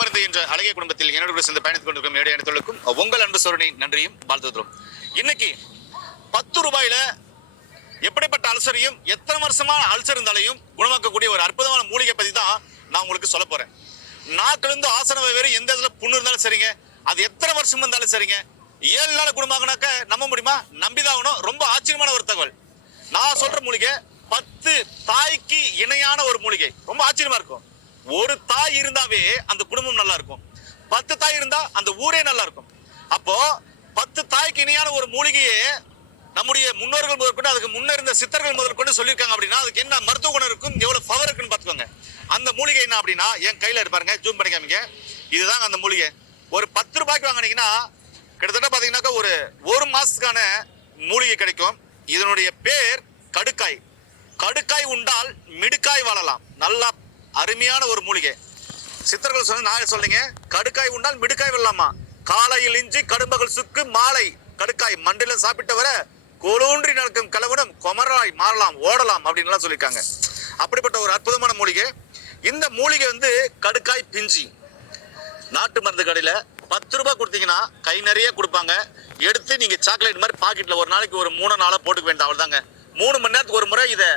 மருந்து என்ற அழகிய குடும்பத்தில் என்னோட சேர்ந்து பயணித்துக் கொண்டிருக்கும் மேடை அனைத்துக்கும் உங்கள் அன்பு சோழனை நன்றியும் வாழ்த்துகிறோம். இன்னைக்கு 10 ரூபாயில எப்படிப்பட்ட அல்சரையும் எத்தனை வருஷமான அல்சர் இருந்தாலையும் குணமாக்கக்கூடிய ஒரு அற்புதமான மூலிகை பத்தி தான் நான் உங்களுக்கு சொல்ல போறேன். நாக்கிலிருந்து ஆசனம் வேறு எந்த இடத்துல புண்ணு இருந்தாலும் சரிங்க, அது எத்தனை வருஷம் இருந்தாலும் சரிங்க, 7 நாள் குணமாகனாக்க நம்ப முடியுமா? நம்பிதான் ஆகணும். ரொம்ப ஆச்சரியமான ஒரு தகவல். நான் சொல்ற மூலிகை 10 தாய்க்கு இணையான ஒரு மூலிகை. ரொம்ப ஆச்சரியமா இருக்கும். ஒரு தாய் இருந்தாவே அந்த குடும்பம் நல்லா இருக்கும், 10 தாய் இருந்தா அந்த ஊரே நல்லா இருக்கும். அப்போ 10 தாய்க்கு இணையான ஒரு மூலிகையே நம்முடைய முன்னோர்கள் முதற்கொண்டு அதுக்கு முன்ன இருந்த சித்தர்கள் முதற்கொண்டு சொல்லியிருக்காங்க. அப்படின்னா அதுக்கு என்ன மருத்துவ குணம் இருக்கும், எவ்வளவு பவர் இருக்குன்னு பாத்துக்கோங்க. அந்த மூலிகை என்ன அப்படின்னா என் கையில இருப்பாருங்க, ஜூம் பண்ணி காமிங்க. இதுதான் அந்த மூலிகை. ஒரு 10 ரூபாய்க்கு வாங்கினீங்கன்னா கிட்டத்தட்ட பாத்தீங்கன்னாக்கா ஒரு மாசத்துக்கான மூலிகை கிடைக்கும். இதனுடைய பேர் கடுக்காய். கடுக்காய் உண்டால் மிடுக்காய் வாழலாம். நல்லா அருமையான ஒரு மூலிகை. சித்தர்கள் சொன்ன நான் சொல்றீங்க, கடுக்காய் உண்டால் மிடுக்காய் வரலாமா? காலையில் இஞ்சி கடும்பகல் சுக்கு மாலை கடுக்காய் மண்டில சாப்பிட்ட வர கோலூன்றி நடக்கும் கலவனும் கொமராய் மாறலாம் ஓடலாம் அப்படின்னு சொல்லியிருக்காங்க. அப்படிப்பட்ட ஒரு அற்புதமான மூலிகை. இந்த மூலிகை கடுக்காய் பிஞ்சி நாட்டு மருந்து கடையில 10 ரூபாய் கொடுத்தீங்கன்னா கை நிறைய கொடுப்பாங்க. எடுத்து நீங்க சாக்லேட் மாதிரி பாக்கெட்ல ஒரு நாளைக்கு ஒரு 3 நாளா போட்டுக்க வேண்டாம். அவள் தாங்க 3 மணி நேரத்துக்கு ஒரு முறை இதை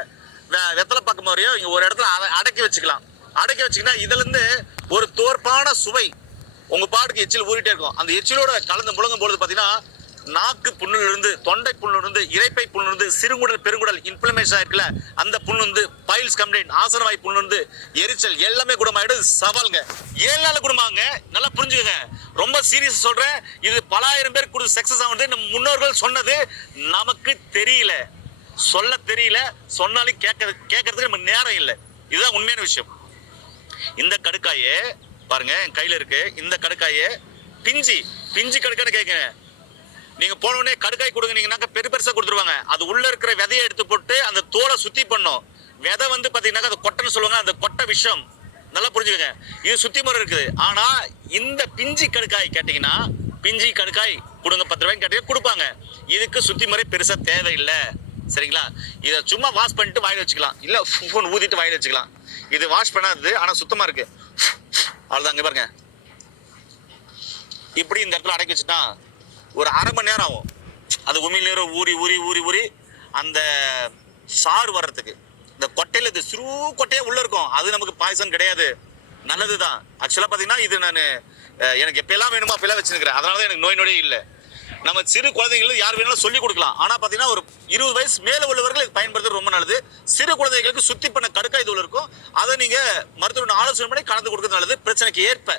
வெத்தலை பார்க்கும் முறையோ இங்க ஒரு இடத்துல அடக்கி வச்சுக்கலாம். அடக்கி வச்சுக்கினா இதுல இருந்து ஒரு தோற்பான சுவை உங்க பாட்டுக்கு எச்சில் ஊறிட்டே இருக்கும். அந்த எச்சிலோட கலந்து முழங்கும் பொழுது பாத்தீங்கன்னா நாக்கு புண்ணுல இருந்து, தொண்டை புண்ணுல இருந்து, இறைப்பை புண்ணுல இருந்து, சிறுகுடல் பெருங்குடல் இன்ஃப்ளமேஷன் ஆயிருக்குல்ல அந்த புண்ணு பைல்ஸ் கம்ப்ளைண்ட், ஆசனவாய் புண்ணு, எரிச்சல் எல்லாமே குணமாயிடு. சவால்ங்க 7 நாள் குணமாங்க. நல்லா புரிஞ்சுக்கங்க. ரொம்ப சீரியஸ் சொல்றேன். இது பல ஆயிரம் பேர் கொடுத்து சக்சஸ் ஆகுது. நம்ம முன்னோர்கள் சொன்னது நமக்கு தெரியல, சொல்ல தெரியல, சொன்னாலும் கேட்கறதுக்கு நம்ம நேரம் இல்லை. இதுதான் உண்மையான விஷயம். இந்த கடுக்காயே பாருங்க என் கையில இருக்கு. இந்த கடுக்காயே பிஞ்சி கடுக்கான்னு கேட்க நீங்க போன உடனே கடுக்காய் கொடுங்கனீங்கன்னாக்க பெருசா கொடுத்துருவாங்க. அது உள்ள இருக்கிற விதையை எடுத்து போட்டு அந்த தோலை சுத்தி பண்ணும். விதை பாத்தீங்கன்னா அது கொட்டைன்னு சொல்லுவாங்க. அந்த கொட்டை விஷம். நல்லா புரிஞ்சுக்கங்க. இது சுத்தி முறை இருக்குது. ஆனா இந்த பிஞ்சி கடுக்காய் கேட்டீங்கன்னா பிஞ்சி கடுக்காய் கொடுங்க 10 ரூபாய்க்கு கேட்டீங்க கொடுப்பாங்க. இதுக்கு சுத்தி முறை பெருசா தேவையில்லை. சரிங்களா? இதை சும்மா வாஷ் பண்ணிட்டு வாயில வச்சுக்கலாம், இல்ல ஃபோன் ஊதிட்டு வாயில வச்சுக்கலாம். இது வாஷ் பண்ணாது, ஆனா சுத்தமா இருக்கு. அவ்வளவுதான். இங்க பாருங்க, இப்படி இந்த இடத்துல அடக்கி வச்சுட்டா ஒரு அரை மணி நேரம் ஆகும். அது உமிழ்நீர் ஊறி ஊறி ஊறி ஊறி அந்த சாறு வர்றதுக்கு. இந்த கொட்டையில இது சிறு கொட்டையே உள்ள இருக்கும். அது நமக்கு பாய்சன் கிடையாது, நல்லதுதான். ஆக்சுவலா பாத்தீங்கன்னா இது நான் எனக்கு எப்பெல்லாம் வேணுமோ அப்பெல்லாம் வச்சிருக்கிறேன். அதனாலதான் எனக்கு நோய் நொடியே இல்லை. நம்ம சிறு குழந்தைங்களுக்கு யார் வேணாலும் சொல்லி கொடுக்கலாம். ஆனா பாத்தீங்கன்னா ஒரு 20 வயசு மேல உள்ளவர்கள் பயன்படுத்துறது ரொம்ப நல்லது. சிறு குழந்தைகளுக்கு சுத்தி பண்ண கடுக்காய் தூள் இருக்கும். அதை நீங்க மருத்துவ ஆலோசனை பண்ணி கலந்து கொடுக்கறது நல்லது. பிரச்சனைக்கு ஏற்ப